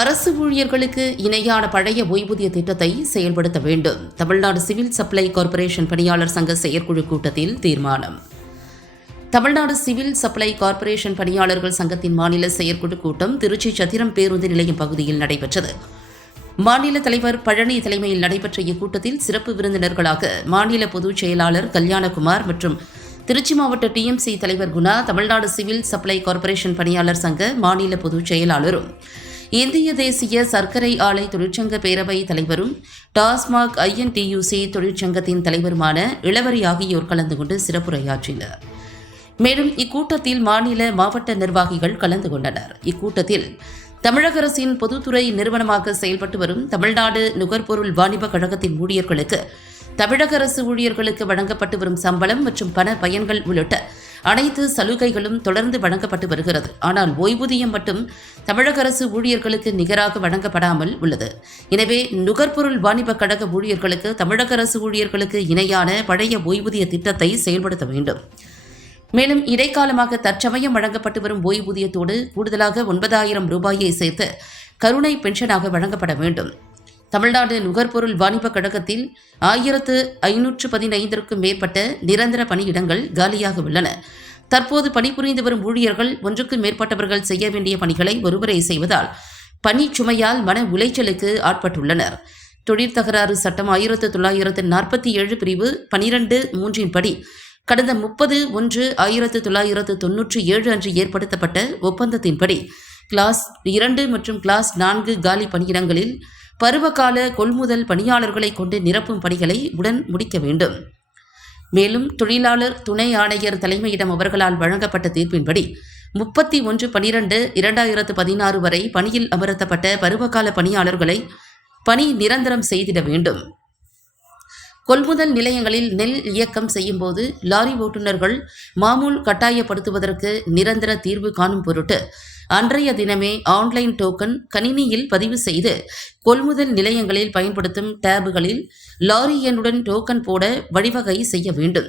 அரசு ஊழியர்களுக்கு இணையான பழைய ஓய்வூதிய திட்டத்தை செயல்படுத்த வேண்டும். தமிழ்நாடு சிவில் சப்ளை கார்ப்பரேஷன் பணியாளர் சங்க செயற்குழு கூட்டத்தில் தீர்மானம். தமிழ்நாடு சிவில் சப்ளை கார்ப்பரேஷன் பணியாளர்கள் சங்கத்தின் மாநில செயற்குழு கூட்டம் திருச்சி சத்திரம் பேருந்து நிலையம் பகுதியில் நடைபெற்றது. மாநில தலைவர் பழனி தலைமையில் நடைபெற்ற இக்கூட்டத்தில் சிறப்பு விருந்தினர்களாக மாநில பொதுச் செயலாளர் கல்யாணகுமார் மற்றும் திருச்சி மாவட்ட டிஎம்சி தலைவர் Guna, Tamil Nadu civil supply corporation பணியாளர் சங்க மாநில பொதுச் செயலாளரும், இந்திய தேசிய சர்க்கரை ஆலை தொழிற்சங்க பேரவை தலைவரும், டாஸ்மாக் INTUC தொழிற்சங்கத்தின் தலைவருமான இளவரி ஆகியோர் கலந்து கொண்டு சிறப்புரையாற்றினர். மேலும் இக்கூட்டத்தில் மாநில மாவட்ட நிர்வாகிகள் கலந்து கொண்டனர். இக்கூட்டத்தில் தமிழக அரசின் பொதுத்துறை நிறுவனமாக செயல்பட்டு வரும் தமிழ்நாடு நுகர்பொருள் வாணிப கழகத்தின் ஊழியர்களுக்கு தமிழக அரசு ஊழியர்களுக்கு வழங்கப்பட்டு வரும் சம்பளம் மற்றும் பண பயன்கள் உள்ளிட்ட அனைத்து சலுகைகளும் தொடர்ந்து வழங்கப்பட்டு வருகிறது. ஆனால் ஓய்வூதியம் மட்டும் தமிழக அரசு ஊழியர்களுக்கு நிகராக வழங்கப்படாமல் உள்ளது. எனவே நுகர்பொருள் வாணிப கழக ஊழியர்களுக்கு தமிழக அரசு ஊழியர்களுக்கு இணையான பழைய ஓய்வூதிய திட்டத்தை செயல்படுத்த வேண்டும். மேலும் இடைக்காலமாக தற்சமயம் வழங்கப்பட்டு வரும் ஓய்வூதியத்தோடு கூடுதலாக 9,000 ரூபாயை சேர்த்து கருணை பென்ஷனாக வழங்கப்பட வேண்டும். தமிழ்நாடு நுகர்பொருள் வாணிப கழகத்தில் 1515க்கும் மேற்பட்ட நிரந்தர பணியிடங்கள் காலியாக உள்ளன. தற்போது பணிபுரிந்து வரும் ஊழியர்கள் ஒன்றுக்கும் மேற்பட்டவர்கள் செய்ய வேண்டிய பணிகளை ஒருவரே செய்வதால் பணி சுமையால் மன உளைச்சலுக்கு ஆட்பட்டுள்ளனர். தொழிற் தகராறு சட்டம் 1947 பிரிவு 12(3) படி கடந்த 30/1/1997 அன்று ஏற்படுத்தப்பட்ட ஒப்பந்தத்தின்படி கிளாஸ் 2 மற்றும் கிளாஸ் 4 காலி பணியிடங்களில் பருவகால கொள்முதல் பணியாளர்களை கொண்டு நிரப்பும் பணிகளை உடன் முடிக்க வேண்டும். மேலும் தொழிலாளர் துணை ஆணையர் தலைமையிடம் அவர்களால் வழங்கப்பட்ட தீர்ப்பின்படி 31/12/2016 வரை பணியில் அமர்த்தப்பட்ட பருவகால பணியாளர்களை பணி நிரந்தரம் செய்திட வேண்டும். கொள்முதல் நிலையங்களில் நெல் இயக்கம் செய்யும் போது லாரி ஓட்டுநர்கள் மாமூல் கட்டாயப்படுத்துவதற்கு நிரந்தர தீர்வு காணும் பொருட்டு அன்றைய தினமே ஆன்லைன் டோக்கன் கணினியில் பதிவு செய்து கொள்முதல் நிலையங்களில் பயன்படுத்தும் டேபுகளில் லாரி எண்ணுடன் டோக்கன் போட வழிவகை செய்ய வேண்டும்.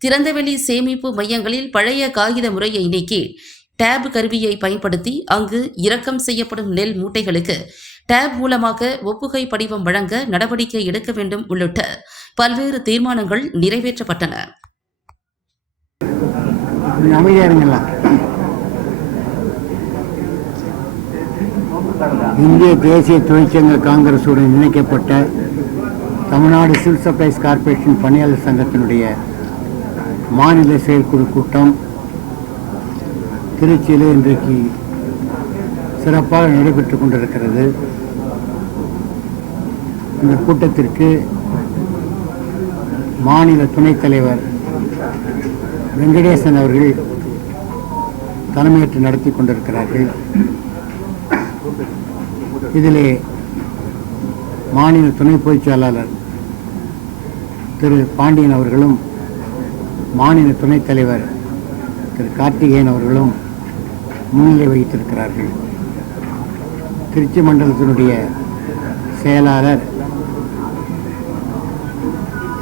திறந்தவெளி சேமிப்பு மையங்களில் பழைய காகித முறையை நீக்கி டேப் கருவியை பயன்படுத்தி அங்கு இறக்கம் செய்யப்படும் நெல் மூட்டைகளுக்கு டேப் மூலமாக ஒப்புகை படிவம் வழங்க நடவடிக்கை எடுக்க வேண்டும் உள்ளிட்ட பல்வேறு தீர்மானங்கள் நிறைவேற்றப்பட்டன. இந்திய தேசிய தொழிற்சங்க காங்கிரசுடன் இணைக்கப்பட்ட தமிழ்நாடு சிவில் சப்ளைஸ் கார்ப்பரேஷன் பணியாளர் சங்கத்தினுடைய மாநில செயற்குழு கூட்டம் திருச்சியில் இன்றைக்கு சிறப்பாக நடைபெற்றுக் கொண்டிருக்கிறது. இந்த கூட்டத்திற்கு மாநில துணைத் தலைவர் வெங்கடேசன் அவர்கள் தலைமையேற்று நடத்தி கொண்டிருக்கிறார்கள். இதிலே மாநில துணை பொதுச் செயலாளர் திரு பாண்டியன் அவர்களும் மாநில துணைத் தலைவர் திரு கார்த்திகேயன் அவர்களும் முன்னிலை வகித்திருக்கிறார்கள். திருச்சி மண்டலத்தினுடைய செயலாளர்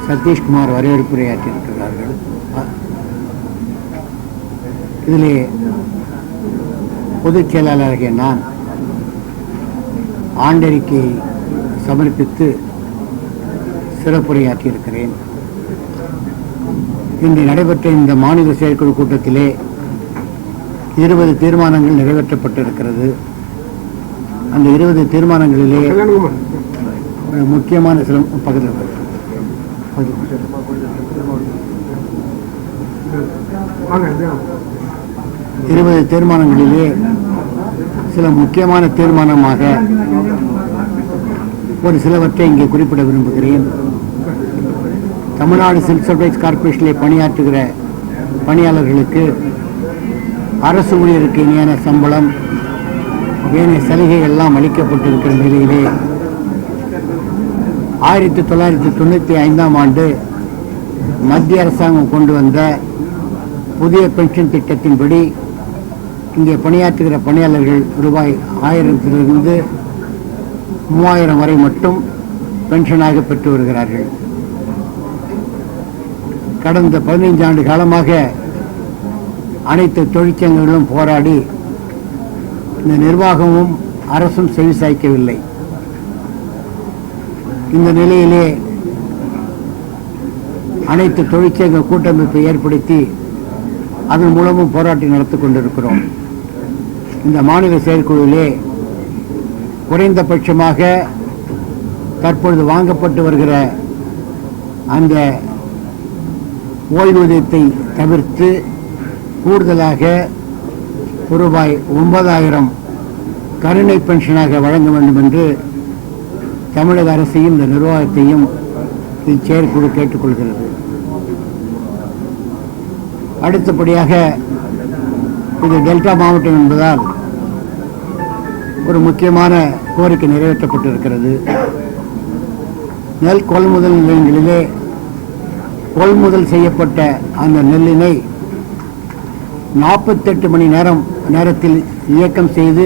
சதீஷ்குமார் வரவேற்புரையாற்றியிருக்கிறார்கள். இதிலே பொதுச் செயலாளராகிய நான் ஆண்டறிக்கை சமர்ப்பித்து சிறப்புரையாற்றியிருக்கிறேன். இன்று நடைபெற்ற இந்த மாநில செயற்குழு கூட்டத்திலே 20 தீர்மானங்கள் நிறைவேற்றப்பட்டிருக்கிறது. அந்த 20 தீர்மானங்களிலே முக்கியமான சில பகுதிகள் 20 தீர்மானங்களிலே சில முக்கியமான தீர்மானமாக ஒரு சிலவற்றை இங்கே குறிப்பிட விரும்புகிறேன். தமிழ்நாடு சிவில் சப்ளைஸ் கார்ப்பரேஷனில் பணியாற்றுகிற பணியாளர்களுக்கு அரசு ஊழியருக்கு இணையான சம்பளம் ஏனைய சலுகைகள் எல்லாம் அளிக்கப்பட்டிருக்கிற நிலையிலே 1995ஆம் ஆண்டு மத்திய அரசாங்கம் கொண்டு வந்த புதிய பென்ஷன் திட்டத்தின்படி இங்கே பணியாற்றுகிற பணியாளர்கள் ரூபாய் 1000 3000 வரை மட்டும் பென்ஷனாக பெற்று வருகிறார்கள். கடந்த 15 ஆண்டு காலமாக அனைத்து தொழிற்சங்கங்களும் போராடி இந்த நிர்வாகமும் அரசும் செவிசாய்க்கவில்லை. இந்த நிலையிலே அனைத்து தொழிற்சங்க கூட்டமைப்பை ஏற்படுத்தி அதன் மூலமும் போராட்டம் நடத்தி கொண்டிருக்கிறோம். இந்த மாநில செயற்குழுவிலே குறைந்தபட்சமாக தற்பொழுது வாங்கப்பட்டு வருகிற அந்த ஓய்வூதியத்தை தவிர்த்து கூடுதலாக ரூபாய் 9,000 கருணை பென்ஷனாக வழங்க வேண்டும் என்று தமிழக அரசையும் இந்த நிர்வாகத்தையும் இச்செயற்குழு கேட்டுக்கொள்கிறது. அடுத்தபடியாக இது டெல்டா மாவட்டம் என்பதால் ஒரு முக்கியமான கோரிக்கை நிறைவேற்றப்பட்டிருக்கிறது. நெல் கொள்முதல் நிலையங்களிலே கொள்முதல் செய்யப்பட்ட அந்த நெல்லினை 48 மணி நேரத்தில் இயக்கம் செய்து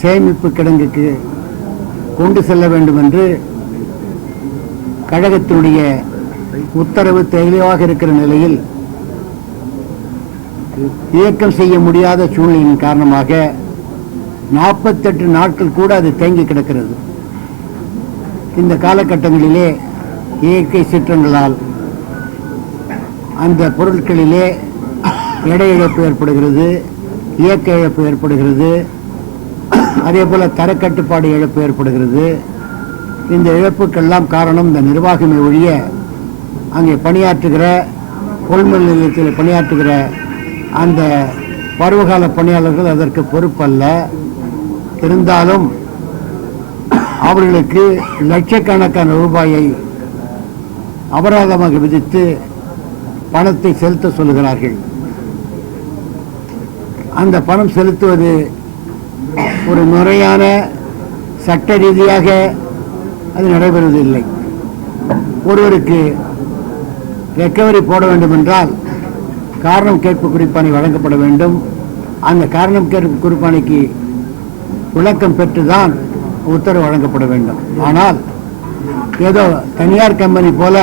சேமிப்பு கிடங்குக்கு கொண்டு செல்ல வேண்டும் என்று கழகத்தினுடைய உத்தரவு தெளிவாக இருக்கிற நிலையில் இயக்கம் செய்ய முடியாத சூழ்நிலையின் காரணமாக 48 நாட்கள் கூட அது தேங்கி கிடக்கிறது. இந்த காலகட்டங்களிலே இயற்கை சீற்றங்களால் அந்த பொருட்களிலே எடை இழப்பு ஏற்படுகிறது, இயக்க இழப்பு ஏற்படுகிறது, அதே போல தரக்கட்டுப்பாடு இழப்பு ஏற்படுகிறது. இந்த இழப்புக்கெல்லாம் காரணம் இந்த நிர்வாகமே ஒழிய அங்கே பணியாற்றுகிற கொள்முதல் நிலையத்தில் பணியாற்றுகிற அந்த பருவகால பணியாளர்கள் அதற்கு பொறுப்பல்ல. இருந்தாலும் அவர்களுக்கு லட்சக்கணக்கான ரூபாயை அபராதமாக விதித்து பணத்தை செலுத்த சொல்கிறார்கள். அந்த பணம் செலுத்துவது ஒரு முறையான சட்ட ரீதியாக அது நடைபெறுவதில்லை. ஒருவருக்கு ரெக்கவரி போட வேண்டும் என்றால் காரணம் கேட்பு குறிப்பாணை வழங்கப்பட வேண்டும். அந்த காரணம் கேட்பு குறிப்பாணைக்கு விளக்கம் பெற்றுதான் உத்தரவு வழங்கப்பட வேண்டும். ஆனால் ஏதோ தனியார் கம்பெனி போல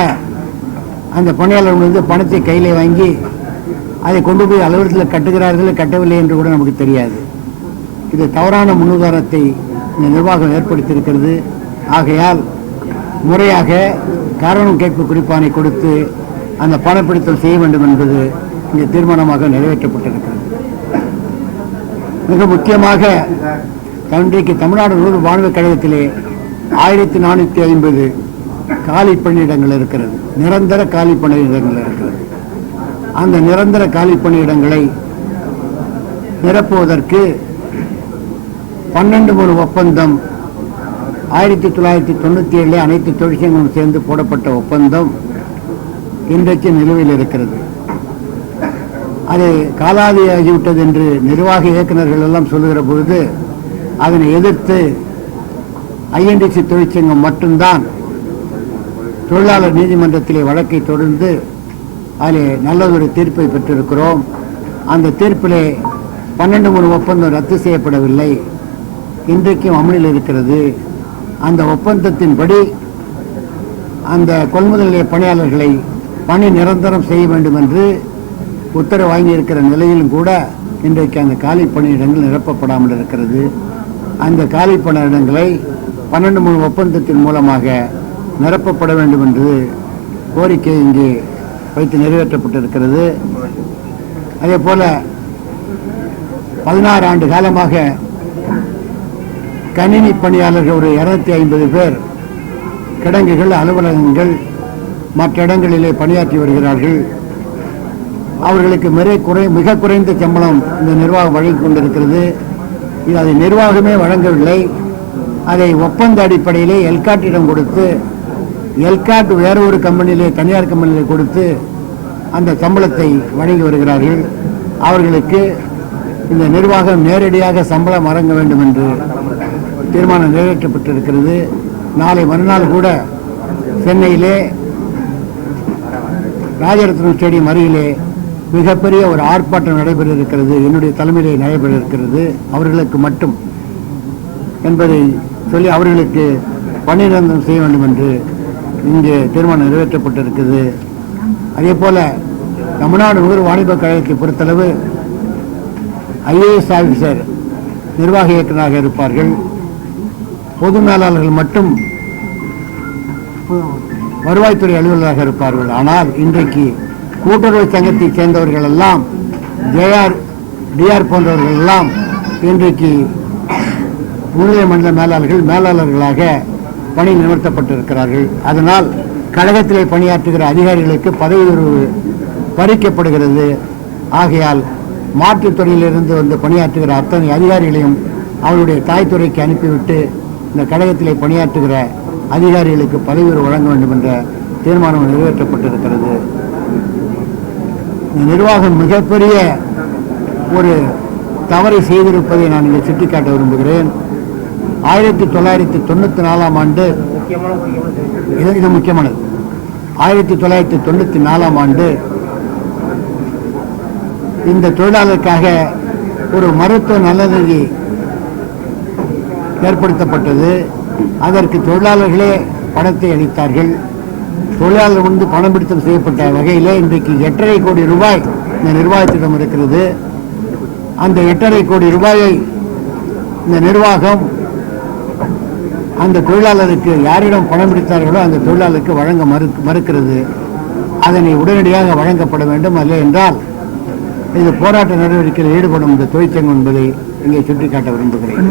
அந்த பணியாளர்கள் பணத்தை கையில் வாங்கி அதை கொண்டு போய் அலுவலகத்தில் கட்டுகிறார்கள், கட்டவில்லை என்று கூட நமக்கு தெரியாது. இது தவறான முன்னுதாரணத்தை இந்த நிர்வாகம் ஏற்படுத்தியிருக்கிறது. ஆகையால் முறையாக காரணம் கேட்பு குறிப்பானை கொடுத்து அந்த பணப்பிடித்தல் செய்ய வேண்டும் என்பது இங்கே தீர்மானமாக நிறைவேற்றப்பட்டிருக்கிறது. மிக முக்கியமாக இன்றைக்கு தமிழ்நாடு நூறு வாழ்வுக் கழகத்திலே 1450 காலி பணியிடங்கள் இருக்கிறது, நிரந்தர காலி பணியிடங்கள் இருக்கிறது. அந்த நிரந்தர காலி பணியிடங்களை நிரப்புவதற்கு 12 ஒப்பந்தம் 1997 அனைத்து தொழிற்சங்கங்களும் சேர்ந்து போடப்பட்ட ஒப்பந்தம் இன்றைக்கு நிலுவையில் இருக்கிறது. அது காலாவதியாகிவிட்டது என்று நிர்வாக இயக்குநர்கள் எல்லாம் சொல்லுகிற பொழுது அதனை எதிர்த்து ஐஎன்டிசி தொழிற்சங்கம் மட்டும்தான் தொழிலாளர் நீதிமன்றத்திலே வழக்கை தொடர்ந்து அதில் நல்லதொரு தீர்ப்பை பெற்றிருக்கிறோம். அந்த தீர்ப்பிலே 12 ஒப்பந்தம் ரத்து செய்யப்படவில்லை, இன்றைக்கும் அமலில் இருக்கிறது. அந்த ஒப்பந்தத்தின்படி அந்த கொள்முதல் நிலைய பணியாளர்களை பணி நிரந்தரம் செய்ய வேண்டும் என்று உத்தரவு வாங்கியிருக்கிற நிலையிலும் கூட இன்றைக்கு அந்த காலி பணியிடங்கள் நிரப்பப்படாமல் இருக்கிறது. அந்த காலி பணியிடங்களை 12 ஒப்பந்தத்தின் மூலமாக நிரப்பப்பட வேண்டும் என்று கோரிக்கை இங்கே வைத்து நிறைவேற்றப்பட்டிருக்கிறது. அதே போல 16 ஆண்டு காலமாக கணினி பணியாளர்கள் ஒரு 250 பேர் கிடங்குகள், அலுவலகங்கள், மற்ற இடங்களிலே பணியாற்றி வருகிறார்கள். அவர்களுக்கு மிக குறைந்த சம்பளம் இந்த நிர்வாகம் வழங்கிக் கொண்டிருக்கிறது. இது அதை நிர்வாகமே வழங்கவில்லை. அதை ஒப்பந்த அடிப்படையிலே எல்காட்டிடம் கொடுத்து, எல்காட் வேற ஒரு கம்பெனியிலே, தனியார் கம்பெனியிலே கொடுத்து அந்த சம்பளத்தை வழங்கி வருகிறார்கள். அவர்களுக்கு இந்த நிர்வாகம் நேரடியாக சம்பளம் வழங்க வேண்டும் என்று தீர்மானம் நிறைவேற்றப்பட்டிருக்கிறது. நாளை மறுநாள் கூட சென்னையிலே ராஜரத்னம் ஸ்டேடியம் அருகிலே மிகப்பெரிய ஒரு ஆர்ப்பாட்டம் நடைபெற இருக்கிறது, என்னுடைய தலைமையிலே நடைபெற இருக்கிறது. அவர்களுக்கு மட்டும் என்பதை சொல்லி அவர்களுக்கு பணி நிரந்தரம் செய்ய வேண்டும் என்று இங்கே தீர்மானம் நிறைவேற்றப்பட்டிருக்கிறது. அதே போல தமிழ்நாடு நூறு வாணிப கழகத்தை பொறுத்தளவு ஐஏஎஸ் ஆஃபீஸர் நிர்வாக இயக்குநராக இருப்பார்கள். பொது மேலாளர்கள் மட்டும் வருவாய்த்துறை அலுவலராக இருப்பார்கள். ஆனால் இன்றைக்கு கூட்டுறவு சங்கத்தைச் சேர்ந்தவர்கள் எல்லாம் ஜேஆர் டிஆர் போன்றவர்கள் எல்லாம் இன்றைக்கு முன்னிலை மண்டல மேலாளர்களாக பணி நிறுத்தப்பட்டிருக்கிறார்கள். அதனால் கழகத்திலே பணியாற்றுகிற அதிகாரிகளுக்கு பதவி உயர்வு பறிக்கப்படுகிறது. ஆகையால் மாற்றுத்துறையிலிருந்து வந்து பணியாற்றுகிற அத்தனை அதிகாரிகளையும் அவருடைய தாய்த்துறைக்கு அனுப்பிவிட்டு இந்த கழகத்திலே பணியாற்றுகிற அதிகாரிகளுக்கு பதவி உயர்வு வழங்க வேண்டும் என்ற தீர்மானம் நிறைவேற்றப்பட்டிருக்கிறது. இந்த நிர்வாகம் மிகப்பெரிய ஒரு தவறை செய்திருப்பதை நான் இங்கே சுட்டிக்காட்ட விரும்புகிறேன். 1994 ஆண்டு இது முக்கியமானது. 1994 ஆண்டு இந்த தொழிலாளருக்காக ஒரு மருத்துவ நலநிதி ஏற்படுத்தப்பட்டது. அதற்கு தொழிலாளர்களே பணத்தை அளித்தார்கள். தொழிலாளர் வந்து பணம் பிடித்தம் செய்யப்பட்ட வகையிலே இன்றைக்கு 8.5 கோடி ரூபாய் இந்த நிர்வாகத்திடம் இருக்கிறது. அந்த 8.5 கோடி ரூபாயை இந்த நிர்வாகம் அந்த தொழிலாளருக்கு யாரிடம் பணம் பிடித்தார்களோ அந்த தொழிலாளருக்கு வழங்க மறுக்கிறது. அதனை உடனடியாக வழங்கப்பட வேண்டும். அல்ல என்றால் இது போராட்ட நடவடிக்கையில் ஈடுபடும் இந்த தொழிற்சங்கம் என்பதை இங்கே சுட்டிக்காட்ட விரும்புகிறேன்.